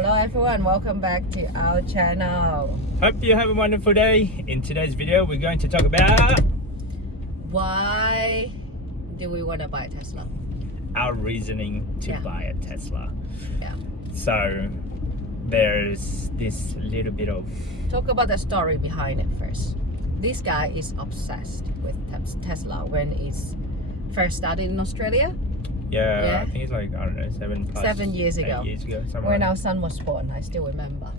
Hello everyone, welcome back to our channel. Hope you have a wonderful day. In today's video, we're going to talk about Why do we want to buy a Tesla? our reasoning to Yeah. buy a Tesla. Yeah. So there's this little bit of Talk about the story behind it first. This guy is obsessed with Tesla when it's first started in Australia. Yeah. I think it's like, I don't know, 7 years ago. 8 years ago, somewhere. When our son was born, I still remember.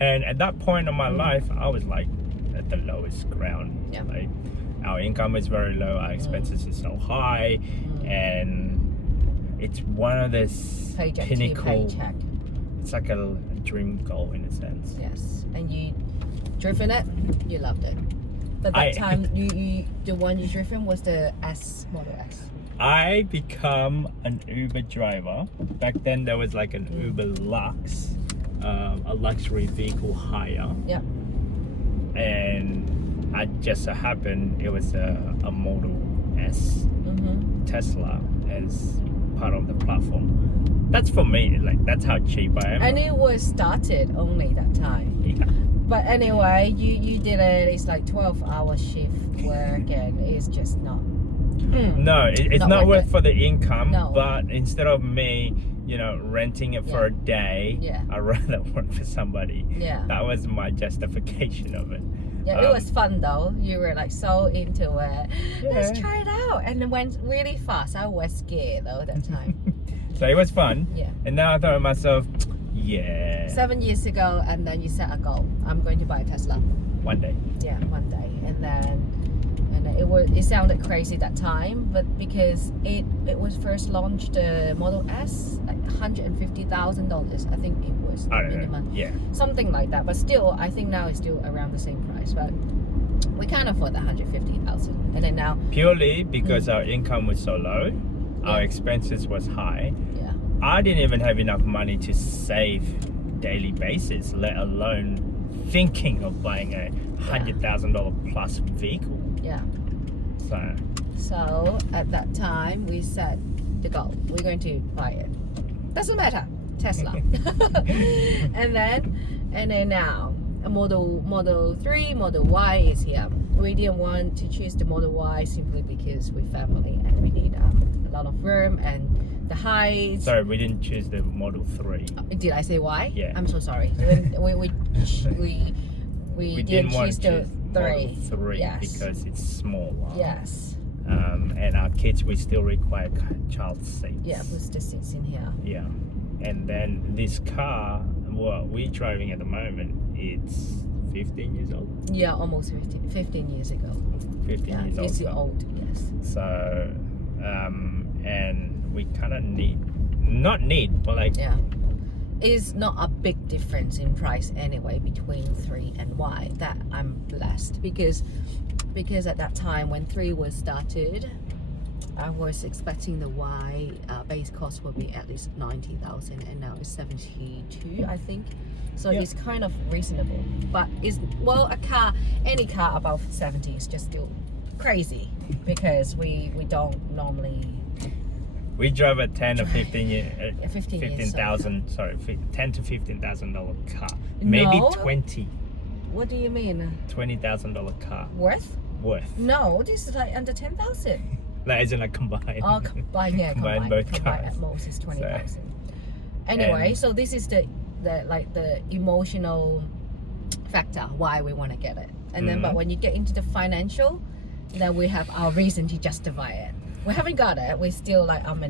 And at that point of my life, I was like at the lowest ground. Yeah. Like our income is very low, our expenses is so high, and it's one of this Paycheck to pinnacle. paycheck. It's like a dream goal in a sense. Yes. And you driven it, you loved it. But that time, you the one you driven was the Model S. I become an Uber driver. Back then there was like an Uber Lux, a luxury vehicle hire. Yeah. And I just so happened it was a Model S Tesla as part of the platform. That's for me, like that's how cheap I am. And it was started only that time. Yeah. But anyway, you did it. It's like 12-hour shift work, and it's just not. No, it's Not not worth worth it. for the income. No. But instead of me, renting it for Yeah. a day, Yeah. I'd rather work for somebody. Yeah. That was my justification of it. Yeah, it was fun though. You were like so into it. Let's Yeah. try it out, and it went really fast. I was scared though that time. So it was fun. Yeah. And now I thought to myself, yeah, 7 years ago, and then you set a goal. I'm going to buy a Tesla. one day. Yeah, one day, and then it sounded crazy that time, but because it was first launched, the Model S, like $150,000. I think it was the I don't know. minimum, Yeah. something like that. But still, I think now it's still around the same price. But we can't afford the 150,000, and then now, Purely because our income was so low, our Yeah. expenses was high. yeah, I didn't even have enough money to save daily basis, let alone thinking of buying a $100,000 plus vehicle. yeah. So So at that time, we set the goal. We're going to buy it. Doesn't matter, Tesla. and then now, a Model 3, Model Y is here. We didn't want to choose the Model Y simply because we're family and we need a lot of room and the height. sorry, we didn't choose the Model 3. Did I say why? Yeah. I'm so sorry. We didn't want choose to the choose 3. Model 3 Yes. because it's smaller. Yes. And our kids, we still require child seats. Yeah, with the seats in here. Yeah. And then this car, what we're driving at the moment, it's 15 years old. Yeah, almost 15 years ago. 15 Yeah, years old. it's so- old, yes. So, and we kind of not need, but like, Yeah. It's not a big difference in price anyway between 3 and Y. That I'm blessed because at that time when 3 was started, I was expecting the Y base cost would be at least 90,000, and now it's 72, I think. So Yeah. it's kind of reasonable. But any car above 70 is just still crazy because we don't normally. we drive a 10 or 15 year, 15,000, sorry, $10 to $15,000 car, maybe No. 20, What do you mean? $20,000 car Worth? worth. No, this is like under 10,000. That isn't like combined. Oh, combined both at cars. most is 20,000. Anyway, so this is the emotional factor why we want to get it, and then but when you get into the financial, then we have our reason to justify it. We haven't got it. We're still like and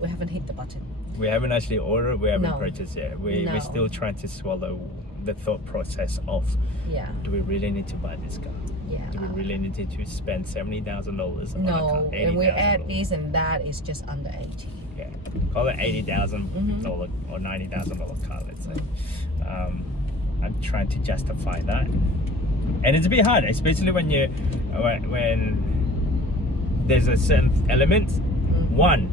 we haven't hit the button. We haven't actually ordered. We haven't No. purchased yet. No. We're still trying to swallow the thought process of, Yeah, do we really need to buy this car? yeah. Do we really need to spend $70,000 on a car? No, and we add $80,000? this and that is just under 80. Yeah, call it $80,000 or $90,000 car, let's say. I'm trying to justify that, and it's a bit hard, especially when there's a certain element. One,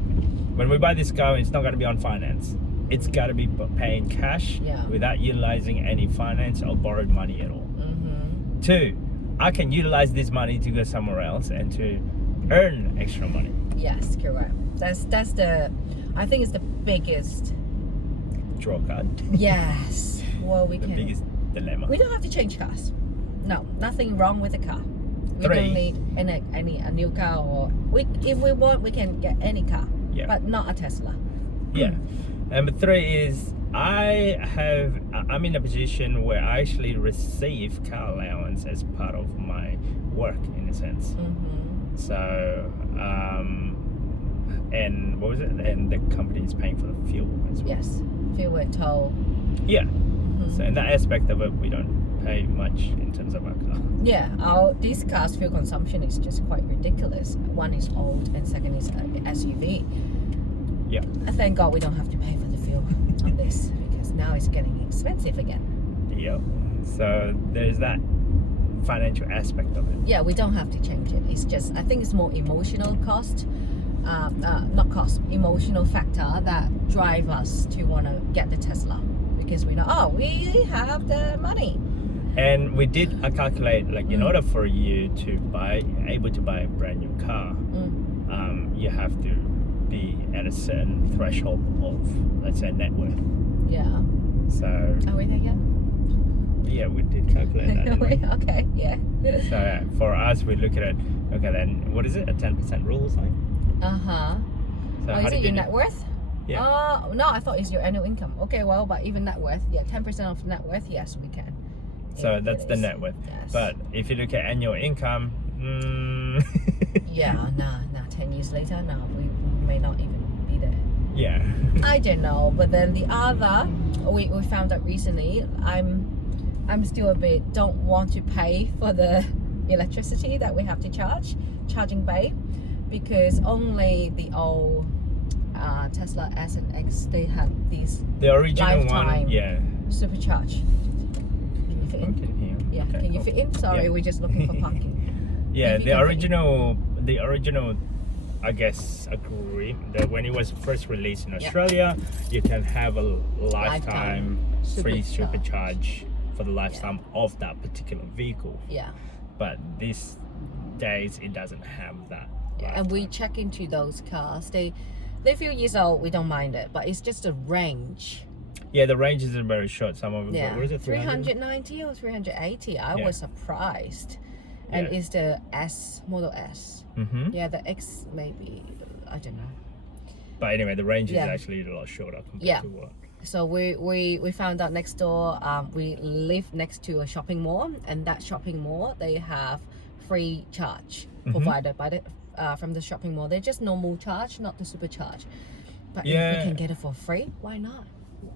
when we buy this car, it's not going to be on finance. It's got to be paying cash without utilizing any finance or borrowed money at all. Two, I can utilize this money to go somewhere else and to earn extra money. Yes, correct. That's the, I think it's the biggest draw card. Yes. Well, we The can. biggest dilemma. We don't have to change cars. No, nothing wrong with the car. We 3. don't need a new car, or if we want, we can get any car, Yeah. but not a Tesla. Yeah. Number 3 is I'm in a position where I actually receive car allowance as part of my work, in a sense. Mm-hmm. So, and what was it? And the company is paying for the fuel as well. Yes, fuel and toll. Yeah. Mm-hmm. So in that aspect of it, we don't pay much in terms of our car. Yeah, these cars' fuel consumption is just quite ridiculous. One is old, and second is SUV. Yeah. Thank God we don't have to pay for the fuel on this, because now it's getting expensive again. Yep. So there's that financial aspect of it. Yeah, we don't have to change it. It's just, I think it's more emotional cost, not cost, emotional factor that drive us to want to get the Tesla, because we know, we have the money. And we did calculate, like, in order for you to able to buy a brand new car, you have to be at a certain threshold of, let's say, net worth. Yeah. So Are we there yet? yeah, we did calculate that. Didn't we? Okay, yeah. So for us, we look at it. Okay, then what is it? A 10% rule or something? Uh-huh. So Is it your net worth? Yeah. No, I thought it's your annual income. Okay, well, but even net worth, 10% of net worth, yes, we can. So that's the net worth. Yes. But if you look at annual income, yeah, nah, 10 years later, we may not even be there. yeah. I don't know, but then the other, we found out recently, I'm still a bit, don't want to pay for the electricity that we have to charging bay, because only the old Tesla S and X, they had these The original lifetime one, yeah. supercharge. Can you fit in? Okay, here. Yeah, Okay, can you cool. fit in? Sorry, Yeah. we're just looking for parking. Yeah, If you the can fit original, I guess, agreement that when it was first released in Australia, you can have a lifetime free supercharge for the lifetime of that particular vehicle. Yeah. But these days, it doesn't have that. And we check into those cars. They few years old, we don't mind it, but it's just a range. Yeah, the range isn't very short. Some of them, Yeah. what is it? 390 or 380. I was surprised. And it's the Model S. Mm-hmm. Yeah, the X maybe, I don't know. But anyway, the range is actually a lot shorter compared to what. So we found out next door, we live next to a shopping mall, and that shopping mall, they have free charge provided by the from the shopping mall. They're just normal charge, not the supercharge. But if we can get it for free, why not?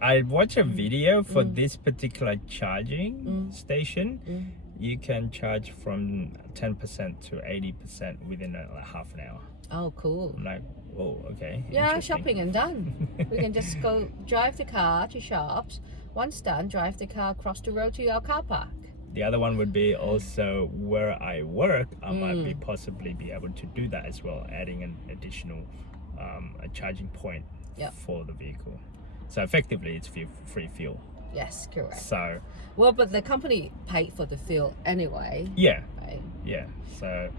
I watched a video for this particular charging station. You can charge from 10% to 80% within half an hour. Oh, cool. I'm like, oh, okay. Yeah, shopping and done. We can just go drive the car to shops. Once done, drive the car across the road to our car park. The other one would be also where I work. I might be possibly be able to do that as well, adding an additional a charging point for the vehicle. So effectively, it's free fuel. Yes, correct. So, well, but the company paid for the fuel anyway. Yeah. Right? Yeah. So,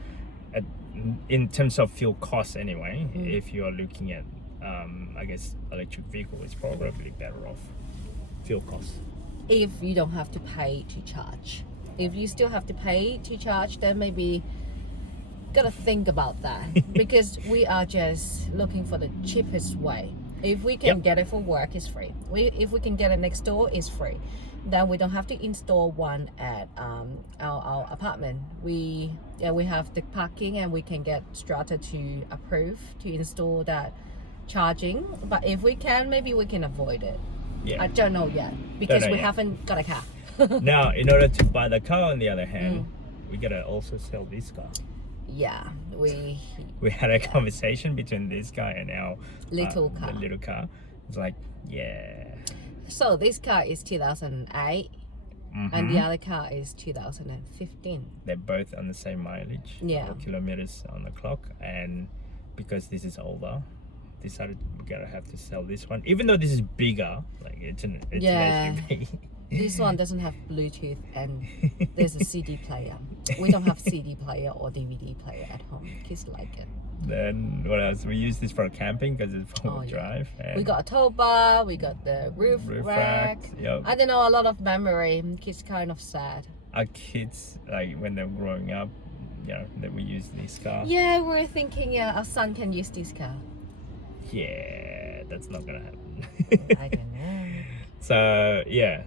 in terms of fuel costs, anyway, if you are looking at, I guess, electric vehicle, it's probably better off fuel costs. If you don't have to pay to charge. If you still have to pay to charge, then maybe gotta think about that. Because we are just looking for the cheapest way. If we can get it for work, it's free. If we can get it next door, it's free. Then we don't have to install one at our apartment. We have the parking, and we can get Strata to approve to install that charging. But if we can, maybe we can avoid it. I don't know yet, because we haven't got a car. Now, in order to buy the car, on the other hand, we gotta also sell this car. Yeah, we had a conversation between this guy and our little car. The little car. It's like, So this car is 2008, and the other car is 2015. They're both on the same mileage, or kilometers on the clock, and because this is older, decided we gotta have to sell this one, even though this is bigger. Like it's an SUV. This one doesn't have Bluetooth and there's a CD player. We don't have CD player or DVD player at home. Kids like it. Then what else? We use this for camping because it's four-wheel drive. And we got a tow bar. We got the roof rack. Yep. I don't know, a lot of memory. Kids kind of sad. Our kids, like when they're growing up, that we use this car. Yeah, we're thinking our son can use this car. Yeah, that's not gonna happen. I don't know. So yeah,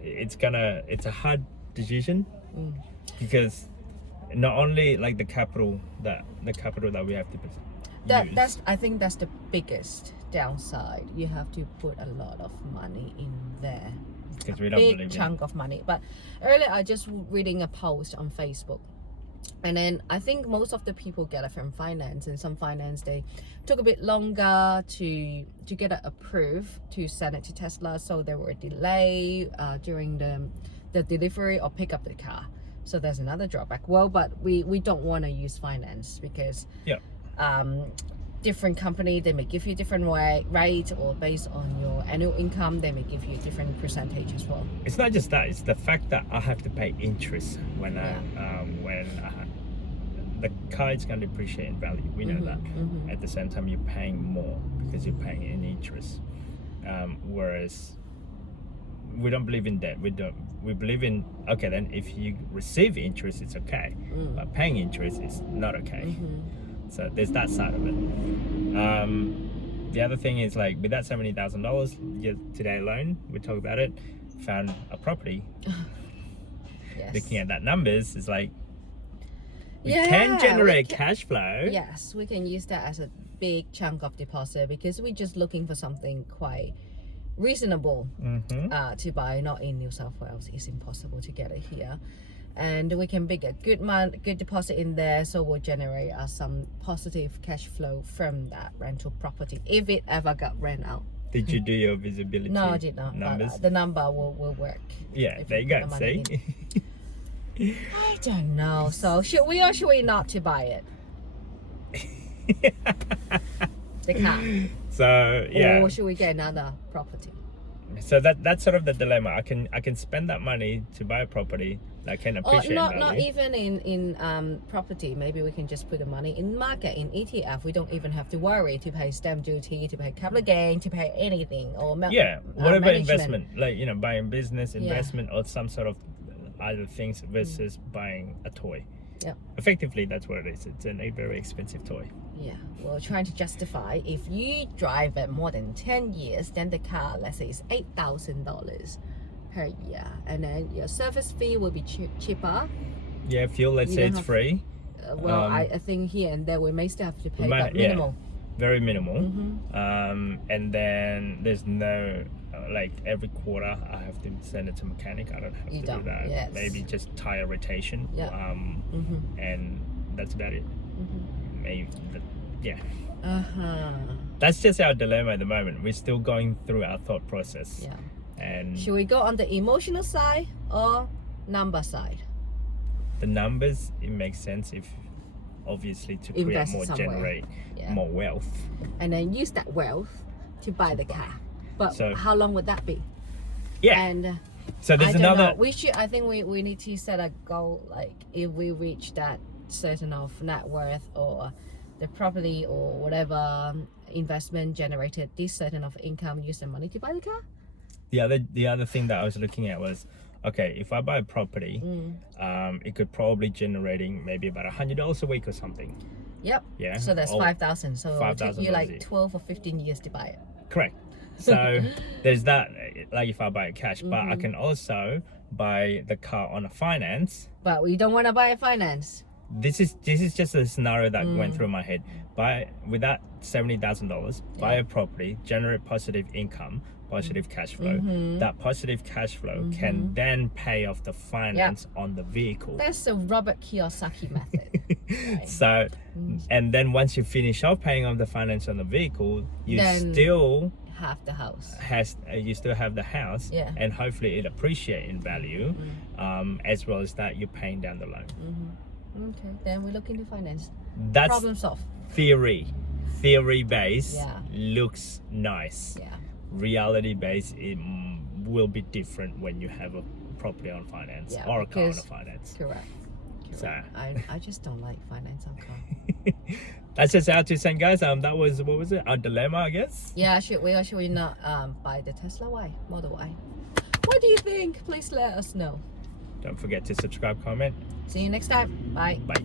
it's a hard decision because not only like the capital that we have to use. I think that's the biggest downside. You have to put a lot of money in there. Because we don't big believe chunk of money. But earlier I just reading a post on Facebook, and then I think most of the people get it from finance, and some finance they took a bit longer to get it approved to send it to Tesla, so there were delay during the delivery or pick up the car. So there's another drawback. Well, but we don't want to use finance because different company, they may give you different rate, or based on your annual income they may give you a different percentage as well. It's not just that, it's the fact that I have to pay interest when the car is going to depreciate in value. We know that. At the same time, you're paying more because you're paying in interest, whereas we don't believe in debt. We believe in, okay, then if you receive interest it's okay, but paying interest is not okay. So there's that side of it. The other thing is, like, with that $70,000 today alone, we talk about it, found a property. Yes. Looking at that numbers, it's like we can generate cash flow. Yes, we can use that as a big chunk of deposit because we're just looking for something quite reasonable to buy. Not in New South Wales, it's impossible to get it here. And we can make a good deposit in there, so we'll generate some positive cash flow from that rental property if it ever got rent out. Did you do your visibility? No, I did not. Numbers? But, the number will work. Yeah, there you go. See? I don't know. So should we or should we not to buy it? The car. So yeah. Or should we get another property? So that's sort of the dilemma. I can spend that money to buy a property that can appreciate value. Not even in property. Maybe we can just put the money in market, in ETF. We don't even have to worry to pay stamp duty, to pay capital gain, to pay anything, or whatever management. Investment, like buying business investment or some sort of other things versus buying a toy. Yeah. Effectively, that's what it is. It's a very expensive toy. Yeah, we're trying to justify if you drive it more than 10 years, then the car, let's say, is $8,000 per year, and then your service fee will be cheaper. Yeah, fuel, let's say it's free. I think here and there we may still have to pay, but minimal. Very minimal. And then there's no like every quarter I have to send it to mechanic. I don't have to do that. Yes. Maybe just tire rotation. And that's about it. Maybe that's just our dilemma at the moment. We're still going through our thought process. Yeah. And should we go on the emotional side or number side? The numbers, it makes sense if obviously to invest create more, somewhere. generate more wealth, and then use that wealth to buy the car. But so, how long would that be? Yeah. And so there's another. I think we need to set a goal. Like if we reach that certain of net worth or the property or whatever investment generated this certain of income, use the money to buy the car. The other thing that I was looking at was, okay, if I buy a property, it could probably generating maybe about $100 a week or something. Yep. Yeah. So that's 5,000. So it'll take you like 5,000 12 or 15 years to buy it. Correct. So there's that, like if I buy it cash, but I can also buy the car on a finance. But we don't want to buy a finance. This is just a scenario that went through my head. With that $70,000, buy a property, generate positive income, positive cash flow. That positive cash flow can then pay off the finance on the vehicle. That's the Robert Kiyosaki method. Right? So, and then once you finish off paying off the finance on the vehicle, you still have the house. You still have the house, and hopefully it appreciate in value, as well as that you're paying down the loan. Okay, then we look into finance. That's problem solved. Theory based looks nice. Yeah. Reality based, will be different when you have a property on finance Yeah, or a car on because- a finance. Correct. So I just don't like finance on car. that's just our 2 cents, guys. That was, what was it? Our dilemma, I guess. Yeah, should we not buy the Tesla Y, Model Y? What do you think? Please let us know. Don't forget to subscribe, comment. See you next time. Bye. Bye.